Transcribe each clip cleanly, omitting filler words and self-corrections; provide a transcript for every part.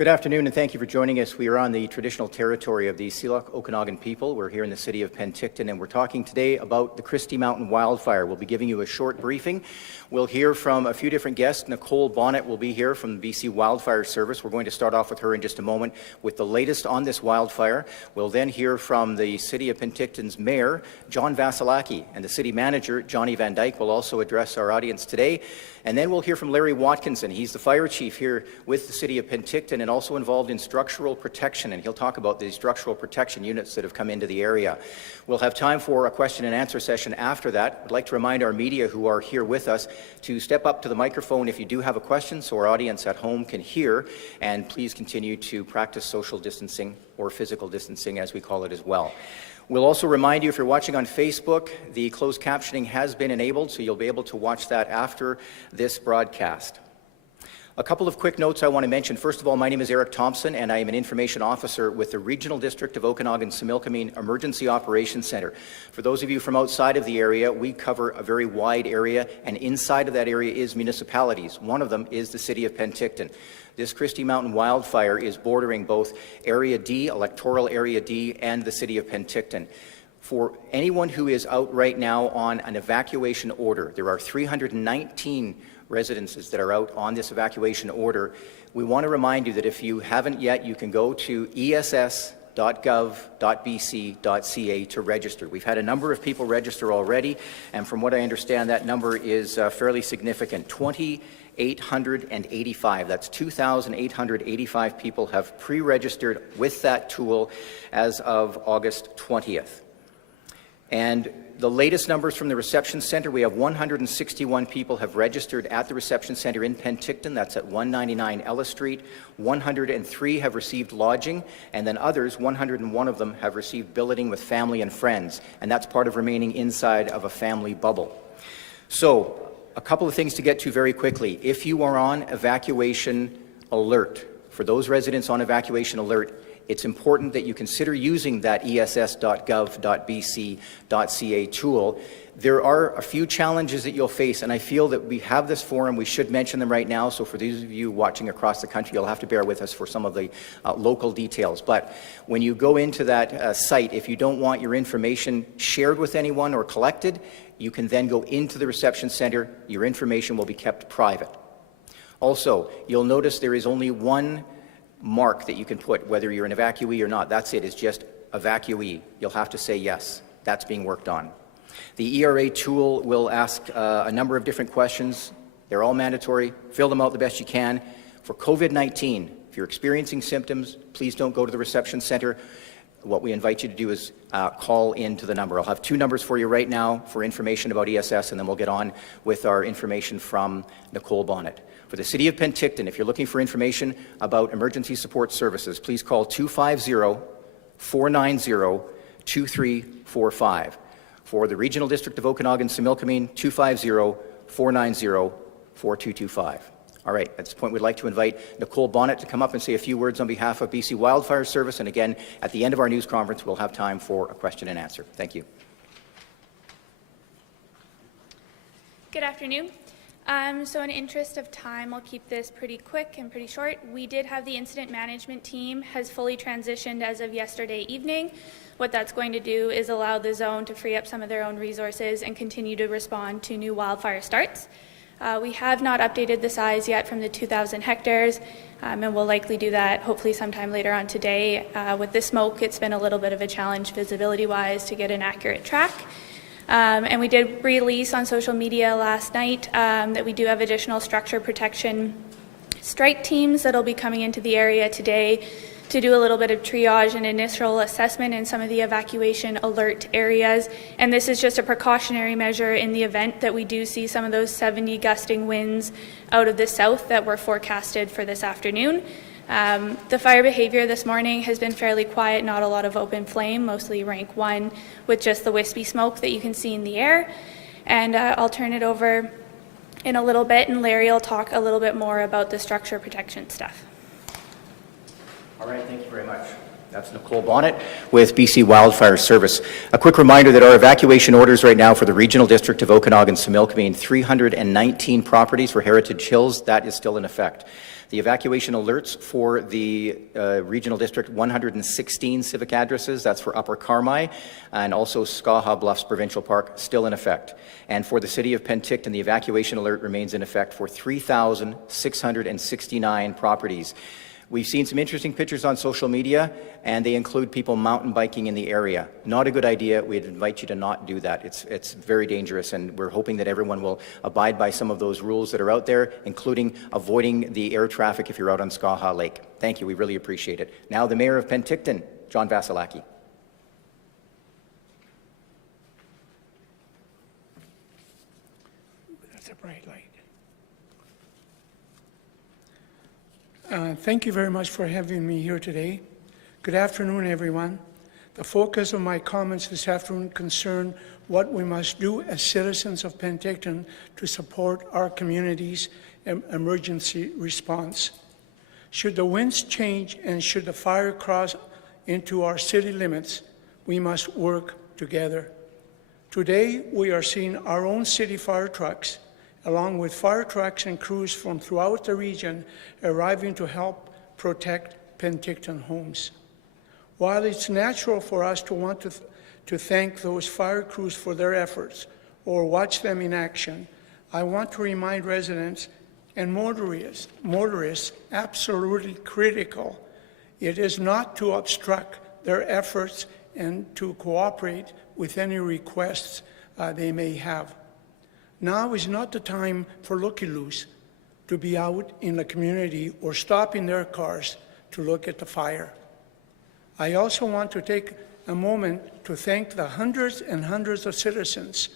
Good afternoon, and thank you for joining us. We are on the traditional territory of the Syilx Okanagan people. We're here in the city of Penticton, and we're talking today about the Christie Mountain wildfire. We'll be giving you a short briefing. We'll hear from a few different guests. Nicole Bonnet will be here from the BC Wildfire Service. We're going to start off with her in just a moment with the latest on this wildfire. We'll then hear from the city of Penticton's mayor, John Vasilaki, and the city manager, Johnny Van Dyke, will also address our audience today. And then we'll hear from Larry Watkinson. He's the fire chief here with the city of Penticton and also involved in structural protection, and he'll talk about the structural protection units that have come into the area. We'll have time for a question and answer session after that. I'd like to remind our media who are here with us to step up to the microphone if you do have a question so our audience at home can hear, and please continue to practice social distancing or physical distancing as we call it as well. We'll also remind you, if you're watching on Facebook, the closed captioning has been enabled, so you'll be able to watch that after this broadcast. A couple of quick notes I want to mention. First of all, my name is Eric Thompson, and I am an information officer with the Regional District of Okanagan-Similkameen Emergency Operations Center. For those of you from outside of the area, we cover a very wide area, and inside of that area is municipalities. One of them is the city of Penticton. This Christie Mountain wildfire is bordering both Area D, Electoral Area D, and the city of Penticton. For anyone who is out right now on an evacuation order, there are 319 residences that are out on this evacuation order. We want to remind you that if you haven't yet, you can go to ess.gov.bc.ca to register. We've had a number of people register already, and from what I understand, that number is fairly significant. 2,885. That's 2,885 people have pre-registered with that tool as of August 20th. And the latest numbers from the reception center, we have 161 people have registered at the reception center in Penticton. That's at 199 Ellis Street. 103 have received lodging, and then others, 101 of them, have received billeting with family and friends, and that's part of remaining inside of a family bubble. So, a couple of things to get to very quickly. If you are on evacuation alert, for those residents on evacuation alert, it's important that you consider using that ess.gov.bc.ca tool. There are a few challenges that you'll face, and I feel that we have this forum. We should mention them right now, so for those of you watching across the country, you'll have to bear with us for some of the local details. But when you go into that site, if you don't want your information shared with anyone or collected, you can then go into the reception center. Your information will be kept private. Also, you'll notice there is only one mark that you can put, whether you're an evacuee or not. That's it. It's just evacuee. You'll have to say yes. That's being worked on. The ERA tool will ask a number of different questions. They're all mandatory. Fill them out the best you can. For COVID-19, if you're experiencing symptoms, please don't go to the reception center. What we invite you to do is call into the number. I'll have two numbers for you right now for information about ESS, and then we'll get on with our information from Nicole Bonnet. For the city of Penticton, if you're looking for information about emergency support services, please call 250-490-2345. For the Regional District of Okanagan-Similkameen, 250-490-4225. All right, at this point, we'd like to invite Nicole Bonnet to come up and say a few words on behalf of BC Wildfire Service. And again, at the end of our news conference, we'll have time for a question and answer. Thank you. Good afternoon. So in interest of time, I'll keep this pretty quick and pretty short. We did have the incident management team has fully transitioned as of yesterday evening. What that's going to do is allow the zone to free up some of their own resources and continue to respond to new wildfire starts. We have not updated the size yet from the 2,000 hectares, and we'll likely do that hopefully sometime later on today. With the smoke, it's been a little bit of a challenge visibility-wise to get an accurate track. And we did release on social media last night that we do have additional structure protection strike teams that will be coming into the area today to do a little bit of triage and initial assessment in some of the evacuation alert areas. And this is just a precautionary measure in the event that we do see some of those 70 gusting winds out of the south that were forecasted for this afternoon. The fire behavior this morning has been fairly quiet, not a lot of open flame, mostly rank 1 with just the wispy smoke that you can see in the air. And I'll turn it over in a little bit, and Larry will talk a little bit more about the structure protection stuff. All right, thank you very much. That's Nicole Bonnet with BC Wildfire Service. A quick reminder that our evacuation orders right now for the Regional District of Okanagan-Similkameen in 319 properties for Heritage Hills, that is still in effect. The evacuation alerts for the Regional District 116 civic addresses, that's for Upper Carmi, and also Skaha Bluffs Provincial Park, still in effect. And for the City of Penticton, the evacuation alert remains in effect for 3,669 properties. We've seen some interesting pictures on social media, and they include people mountain biking in the area. Not a good idea. We'd invite you to not do that. It's very dangerous, and we're hoping that everyone will abide by some of those rules that are out there, including avoiding the air traffic if you're out on Skaha Lake. Thank you. We really appreciate it. Now, the Mayor of Penticton, John Vasilaki. That's a bright light. Thank you very much for having me here today. Good afternoon, everyone. The focus of my comments this afternoon concern what we must do as citizens of Penticton to support our community's emergency response. Should the winds change and should the fire cross into our city limits, we must work together. Today, we are seeing our own city fire trucks along with fire trucks and crews from throughout the region arriving to help protect Penticton homes. While it's natural for us to want to thank those fire crews for their efforts or watch them in action, I want to remind residents and motorists absolutely critical. It is not to obstruct their efforts and to cooperate with any requests they may have. Now is not the time for looky-loos to be out in the community or stop in their cars to look at the fire. I also want to take a moment to thank the hundreds and hundreds of citizens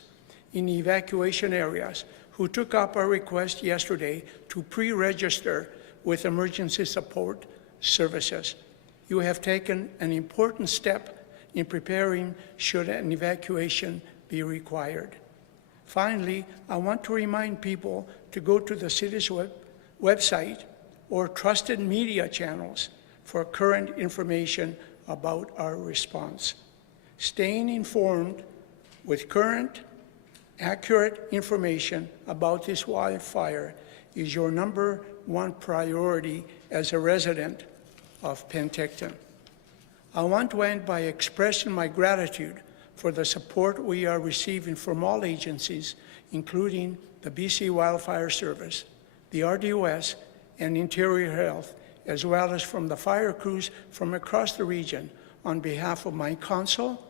in the evacuation areas who took up our request yesterday to pre-register with emergency support services. You have taken an important step in preparing should an evacuation be required. Finally, I want to remind people to go to the city's website or trusted media channels for current information about our response. Staying informed with current, accurate information about this wildfire is your #1 priority as a resident of Penticton. I want to end by expressing my gratitude for the support we are receiving from all agencies, including the BC Wildfire Service, the RDOS, and Interior Health, as well as from the fire crews from across the region. On behalf of my council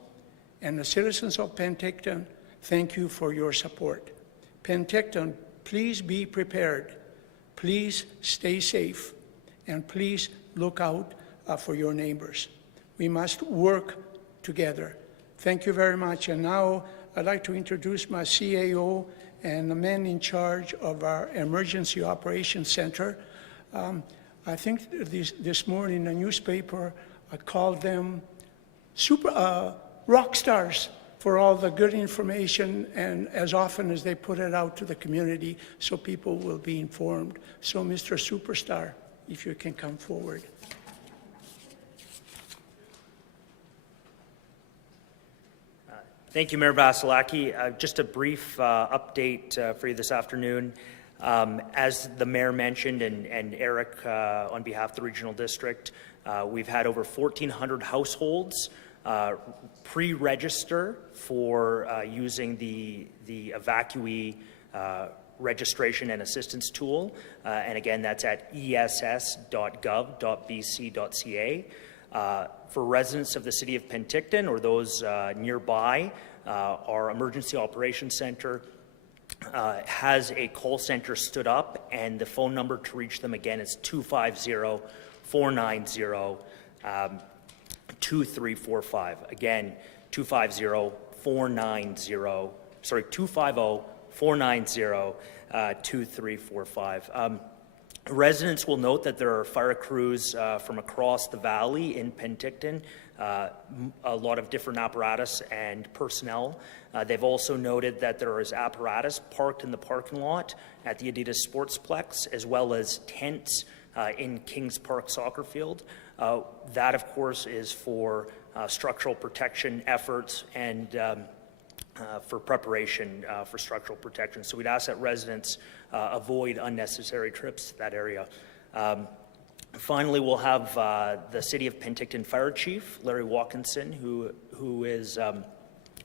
and the citizens of Penticton, thank you for your support. Penticton, please be prepared. Please stay safe, and please look out for your neighbors. We must work together. Thank you very much. And now I'd like to introduce my CAO and the men in charge of our Emergency Operations Center. I think this morning the newspaper called them rock stars for all the good information and as often as they put it out to the community so people will be informed. So Mr. Superstar, if you can come forward. Thank you, Mayor Vasilaki. Just a brief update for you this afternoon. As the Mayor mentioned, and Eric on behalf of the Regional District, we've had over 1,400 households pre-register for using the evacuee registration and assistance tool. And again, that's at ess.gov.bc.ca. For residents of the City of Penticton or those nearby, our Emergency Operations Center has a call center stood up, and the phone number to reach them again is 250-490-2345. Again, 250-490-2345. Residents will note that there are fire crews from across the valley in Penticton, a lot of different apparatus and personnel. They've also noted that there is apparatus parked in the parking lot at the Adidas Sportsplex, as well as tents in Kings Park Soccer Field. That, of course, is for structural protection efforts and for preparation for structural protection. So we'd ask that residents avoid unnecessary trips to that area. Finally, we'll have the City of Penticton Fire Chief, Larry Watkinson, who is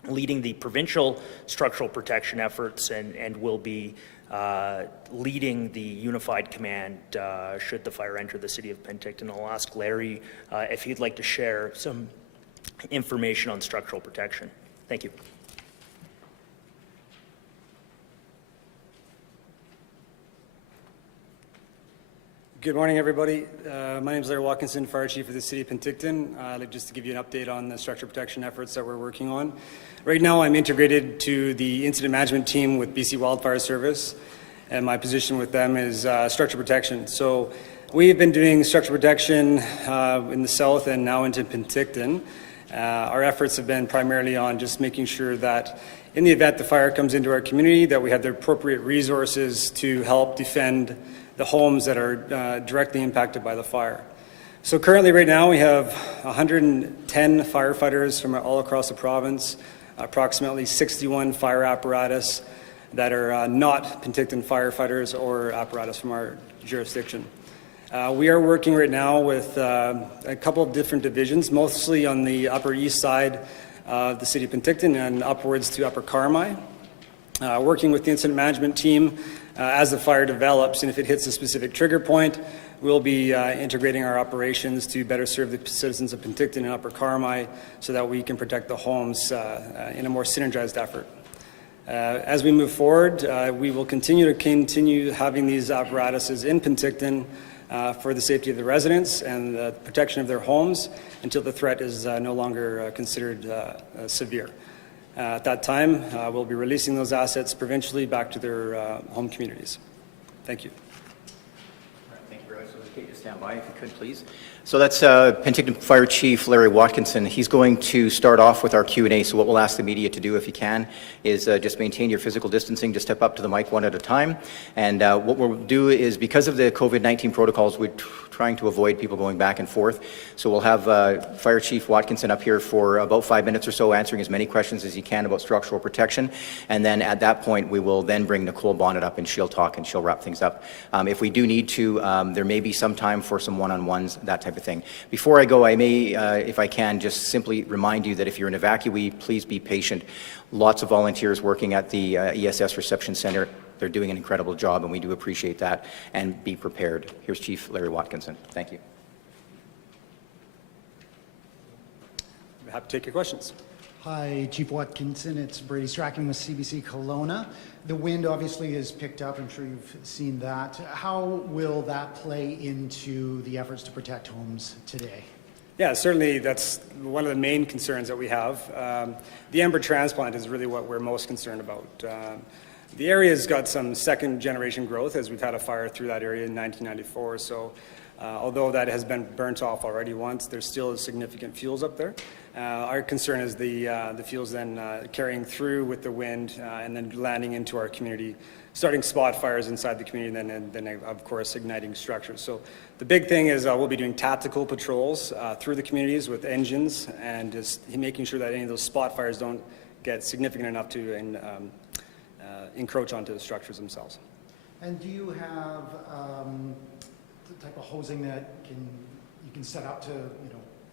leading the provincial structural protection efforts and will be leading the unified command should the fire enter the City of Penticton. I'll ask Larry if he'd like to share some information on structural protection. Thank you. Good morning, everybody. My name is Larry Watkinson, Fire Chief of the City of Penticton. I'd like just to give you an update on the structural protection efforts that we're working on. Right now, I'm integrated to the incident management team with BC Wildfire Service, and my position with them is structural protection. So we've been doing structural protection in the south and now into Penticton. Our efforts have been primarily on just making sure that in the event the fire comes into our community, that we have the appropriate resources to help defend the homes that are directly impacted by the fire. So currently right now we have 110 firefighters from all across the province, approximately 61 fire apparatus that are not Penticton firefighters or apparatus from our jurisdiction. We are working right now with a couple of different divisions, mostly on the Upper East side of the City of Penticton and upwards to Upper Carmi. Working with the incident management team as the fire develops, and if it hits a specific trigger point, we'll be integrating our operations to better serve the citizens of Penticton and Upper Carmi so that we can protect the homes in a more synergized effort. As we move forward, we will continue having these apparatuses in Penticton for the safety of the residents and the protection of their homes until the threat is no longer considered severe. At that time, we'll be releasing those assets provincially back to their home communities. Thank you. Thank you very much. So Kate, just stand by if you could, please. So that's Penticton Fire Chief Larry Watkinson. He's going to start off with our Q&A. So what we'll ask the media to do, if you can, is just maintain your physical distancing. Just step up to the mic one at a time. And what we'll do is, because of the COVID-19 protocols, we're trying to avoid people going back and forth. So we'll have Fire Chief Watkinson up here for about 5 minutes or so, answering as many questions as he can about structural protection. And then at that point, we will then bring Nicole Bonnet up and she'll talk and she'll wrap things up. If we do need to, there may be some time for some one-on-ones, that type of thing. Before I go, I may, if I can, just simply remind you that if you're an evacuee, please be patient. Lots of volunteers working at the ESS Reception Center. They're doing an incredible job, and we do appreciate that. And be prepared. Here's Chief Larry Watkinson. Thank you. I'm happy to take your questions. Hi, Chief Watkinson. It's Brady Strachan with CBC Kelowna. The wind obviously has picked up. I'm sure you've seen that. How will that play into the efforts to protect homes today? Yeah, certainly that's one of the main concerns that we have. The ember transplant is really what we're most concerned about. The area's got some second generation growth as we've had a fire through that area in 1994. So although that has been burnt off already once, there's still significant fuels up there. Our concern is the fuels then carrying through with the wind and then landing into our community, starting spot fires inside the community, and then of course igniting structures. So the big thing is we'll be doing tactical patrols through the communities with engines and just making sure that any of those spot fires don't get significant enough to encroach onto the structures themselves. And do you have the type of hosing that you can set up to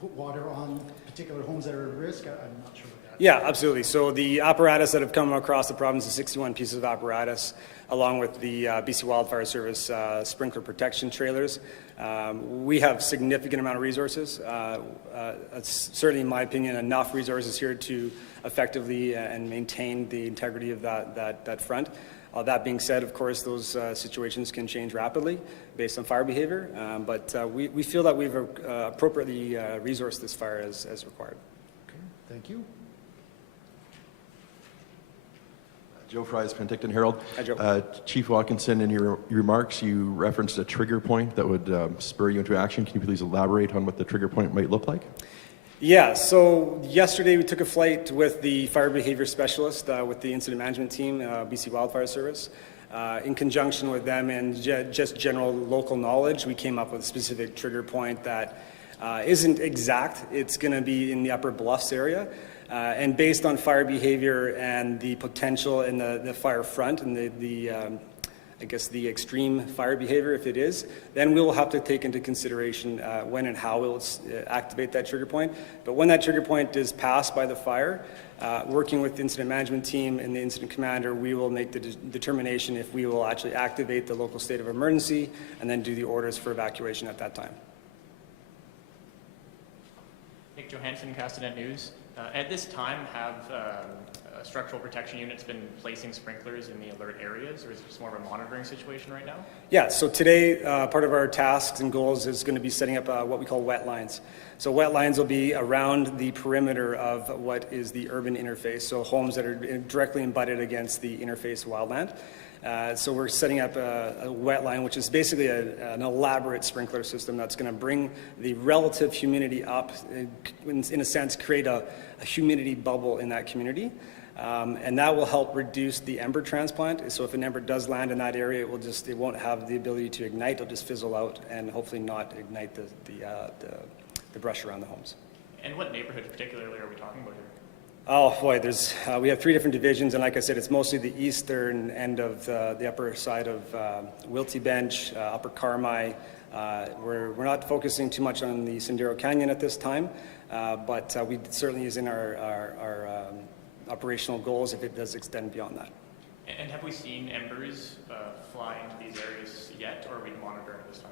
put water on particular homes that are at risk? I'm not sure what that is. Yeah, absolutely. So the apparatus that have come across the province is 61 pieces of apparatus, along with the BC Wildfire Service sprinkler protection trailers. We have significant amount of resources. It's certainly, in my opinion, enough resources here to effectively and maintain the integrity of that front. That being said, of course, those situations can change rapidly based on fire behavior, but we feel that we've appropriately resourced this fire as required. Okay, thank you. Joe Fries, Penticton Herald. Hi, Joe. Chief Watkinson, in your remarks, you referenced a trigger point that would spur you into action. Can you please elaborate on what the trigger point might look like? Yeah, so yesterday we took a flight with the fire behavior specialist with the incident management team, BC Wildfire Service. In conjunction with them and just general local knowledge, we came up with a specific trigger point that isn't exact. It's going to be in the upper bluffs area. And based on fire behavior and the potential in the fire front and I guess the extreme fire behavior, if it is, then we will have to take into consideration when and how we'll activate that trigger point. But when that trigger point is passed by the fire, working with the incident management team and the incident commander, we will make the determination if we will actually activate the local state of emergency and then do the orders for evacuation at that time. Nick Johansson, Castanet News. At this time, have structural protection units been placing sprinklers in the alert areas, or is it just more of a monitoring situation right now? Yeah, so today, part of our tasks and goals is going to be setting up what we call wet lines. So wet lines will be around the perimeter of what is the urban interface, so homes that are directly embedded against the interface wildland. So we're setting up a wet line, which is basically an elaborate sprinkler system that's going to bring the relative humidity up, in a sense, create a humidity bubble in that community. And that will help reduce the ember transplant. So if an ember does land in that area, it won't have the ability to ignite. It'll just fizzle out and hopefully not ignite the brush around the homes. And what neighborhoods particularly are we talking about here? Oh boy, we have 3 different divisions, and like I said, it's mostly the eastern end of the upper side of Wilty Bench, Upper Carmi. We're not focusing too much on the Sendero Canyon at this time, but we certainly is in our operational goals if it does extend beyond that. And have we seen embers fly into these areas yet, or are we monitoring this time?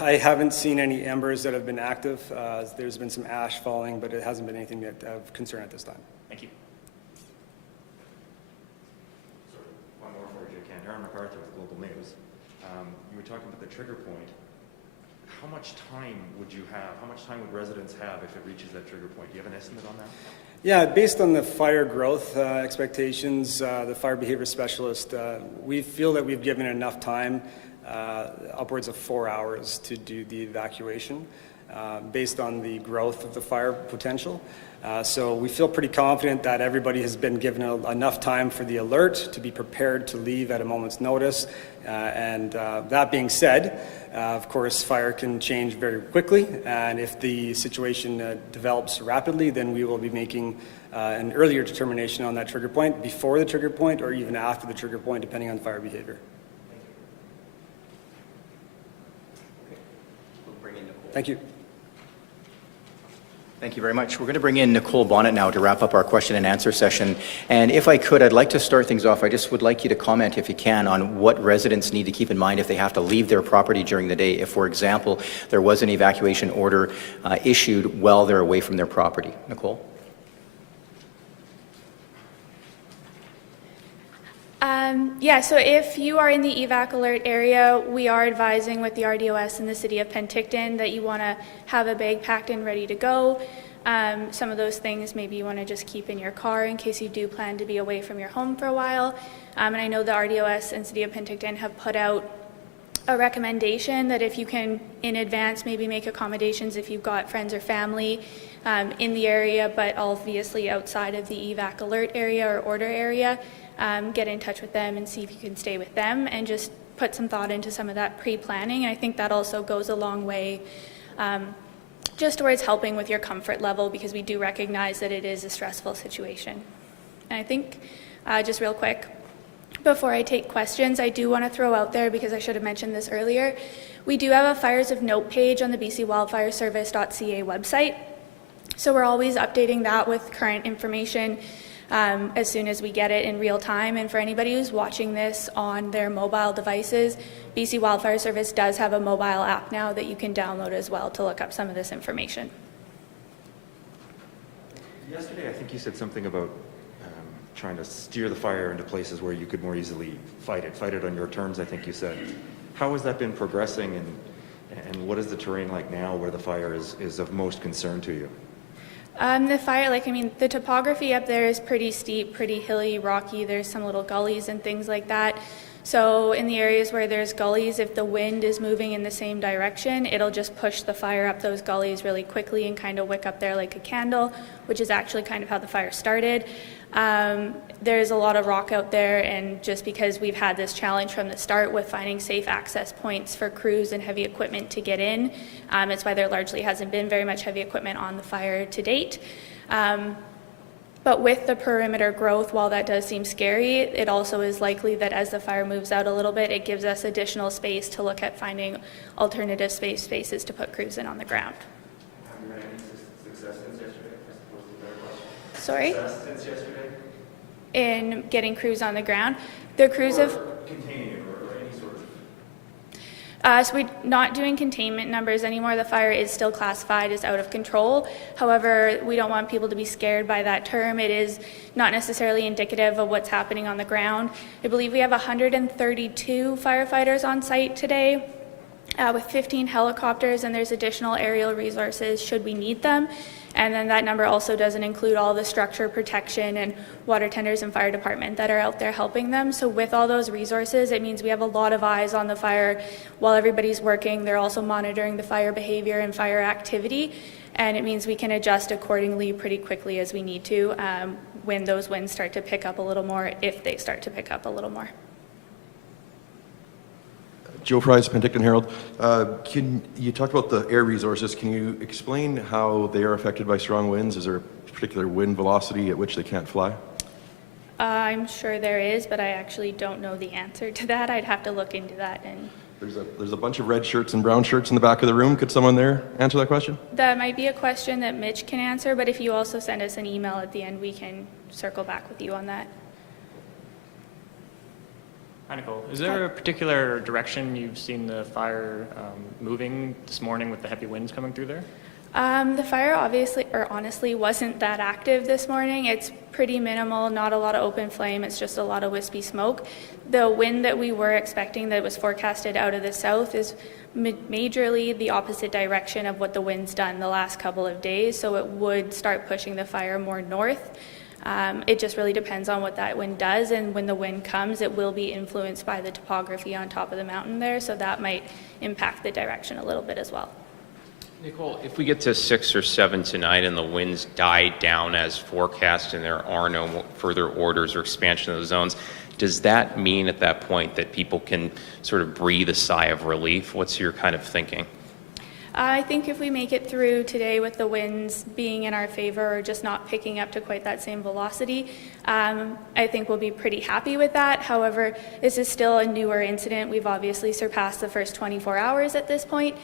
I haven't seen any embers that have been active. There's been some ash falling, but it hasn't been anything of concern at this time. Thank you. One more for you, Ken. Aaron MacArthur with Global News. You were talking about the trigger point. How much time would you have? How much time would residents have if it reaches that trigger point? Do you have an estimate on that? Yeah, based on the fire growth expectations, the fire behavior specialist, we feel that we've given enough time, upwards of 4 hours, to do the evacuation based on the growth of the fire potential. So we feel pretty confident that everybody has been given enough time for the alert to be prepared to leave at a moment's notice. And that being said, of course, fire can change very quickly, and if the situation develops rapidly, then we will be making an earlier determination on that trigger point, before the trigger point, or even after the trigger point, depending on fire behavior. We'll bring in Nicole. Thank you. Thank you very much. We're going to bring in Nicole Bonnet now to wrap up our question and answer session. And if I could, I'd like to start things off. I just would like you to comment, if you can, on what residents need to keep in mind if they have to leave their property during the day. If, for example, there was an evacuation order issued while they're away from their property. Nicole? Yeah, so if you are in the evac alert area, we are advising with the RDOS in the city of Penticton that you want to have a bag packed and ready to go. Some of those things maybe you want to just keep in your car in case you do plan to be away from your home for a while. And I know the RDOS and city of Penticton have put out a recommendation that if you can in advance maybe make accommodations if you've got friends or family in the area, but obviously outside of the evac alert area or order area. Get in touch with them and see if you can stay with them and just put some thought into some of that pre-planning. I think that also goes a long way just towards helping with your comfort level, because we do recognize that it is a stressful situation. And I think, just real quick, before I take questions, I do want to throw out there, because I should have mentioned this earlier, we do have a Fires of Note page on the BC Wildfire Service.ca website. So we're always updating that with current information as soon as we get it in real time. And for anybody who's watching this on their mobile devices, BC Wildfire Service does have a mobile app now that you can download as well to look up some of this information. Yesterday, I think you said something about trying to steer the fire into places where you could more easily fight it on your terms, I think you said. How has that been progressing, and what is the terrain like now where the fire is of most concern to you? The fire, the topography up there is pretty steep, pretty hilly, rocky. There's some little gullies and things like that. So in the areas where there's gullies, if the wind is moving in the same direction, it'll just push the fire up those gullies really quickly and kind of wick up there like a candle, which is actually kind of how the fire started. There's a lot of rock out there, and just because we've had this challenge from the start with finding safe access points for crews and heavy equipment to get in, it's why there largely hasn't been very much heavy equipment on the fire to date. But with the perimeter growth, while that does seem scary, it also is likely that as the fire moves out a little bit, it gives us additional space to look at finding alternative spaces to put crews in on the ground. Have you had any success since yesterday? I suppose is a better question. Sorry? Success since yesterday? In getting crews on the ground. The crews have... Containing it or any sort of... So we're not doing containment numbers anymore. The fire is still classified as out of control. However, we don't want people to be scared by that term. It is not necessarily indicative of what's happening on the ground. I believe we have 132 firefighters on site today, with 15 helicopters, and there's additional aerial resources should we need them. And then that number also doesn't include all the structure protection and water tenders and fire department that are out there helping them. So with all those resources, it means we have a lot of eyes on the fire while everybody's working. They're also monitoring the fire behavior and fire activity. And it means we can adjust accordingly pretty quickly as we need to when those winds start to pick up a little more, if they start to pick up a little more. Joe Fries, Penticton Herald. You talked about the air resources. Can you explain how they are affected by strong winds? Is there a particular wind velocity at which they can't fly? I'm sure there is, but I actually don't know the answer to that. I'd have to look into that. And There's a bunch of red shirts and brown shirts in the back of the room. Could someone there answer that question? that might be a question that Mitch can answer, but if you also send us an email at the end, we can circle back with you on that. Hi, Nicole. Is there a particular direction you've seen the fire moving this morning with the heavy winds coming through there? The fire honestly wasn't that active this morning. It's pretty minimal, not a lot of open flame. It's just a lot of wispy smoke. The wind that we were expecting that was forecasted out of the south is majorly the opposite direction of what the wind's done the last couple of days, so it would start pushing the fire more north. It just really depends on what that wind does, and when the wind comes, it will be influenced by the topography on top of the mountain there, so that might impact the direction a little bit as well. Nicole, if we get to 6 or 7 tonight and the winds die down as forecast and there are no further orders or expansion of the zones, does that mean at that point that people can sort of breathe a sigh of relief? What's your kind of thinking? I think if we make it through today with the winds being in our favor or just not picking up to quite that same velocity, I think we'll be pretty happy with that. However, this is still a newer incident. We've obviously surpassed the first 24 hours at this point,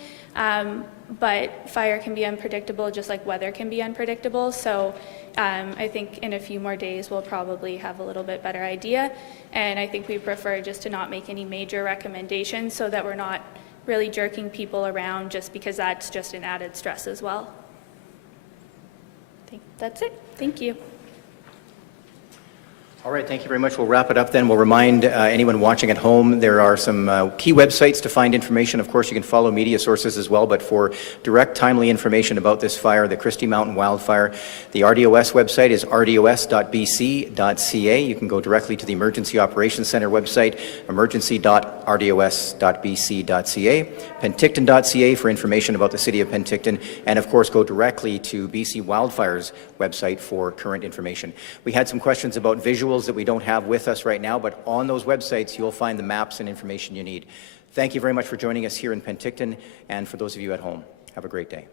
but fire can be unpredictable just like weather can be unpredictable. So I think in a few more days we'll probably have a little bit better idea, and I think we prefer just to not make any major recommendations so that we're not really jerking people around, just because that's just an added stress as well. I think that's it. Thank you. All right, thank you very much. We'll wrap it up then. We'll remind anyone watching at home there are some key websites to find information. Of course, you can follow media sources as well, but for direct, timely information about this fire, the Christie Mountain wildfire, the RDOS website is rdos.bc.ca. You can go directly to the Emergency Operations Center website, emergency.rdos.bc.ca, penticton.ca for information about the city of Penticton, and of course, go directly to BC Wildfire's website for current information. We had some questions about visuals that we don't have with us right now, but on those websites you'll find the maps and information you need. Thank you very much for joining us here in Penticton, and for those of you at home, have a great day.